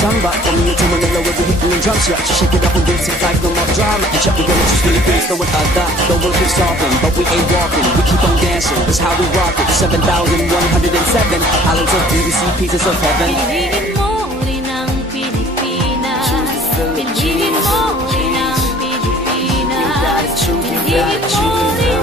Samba from New to Manila where we hitting and drums, yeah. She shake it up and dance it like no more drama. Check, we gonna choose Philippines, know what I got. The world keeps talking, but we ain't walking. We keep on dancing, that's how we rock it. 7,107 islands of BBC, pieces of heaven. Piliin mo rin ang Pilipinas. Piliin mo rin ang Pilipinas. Piliin mo rin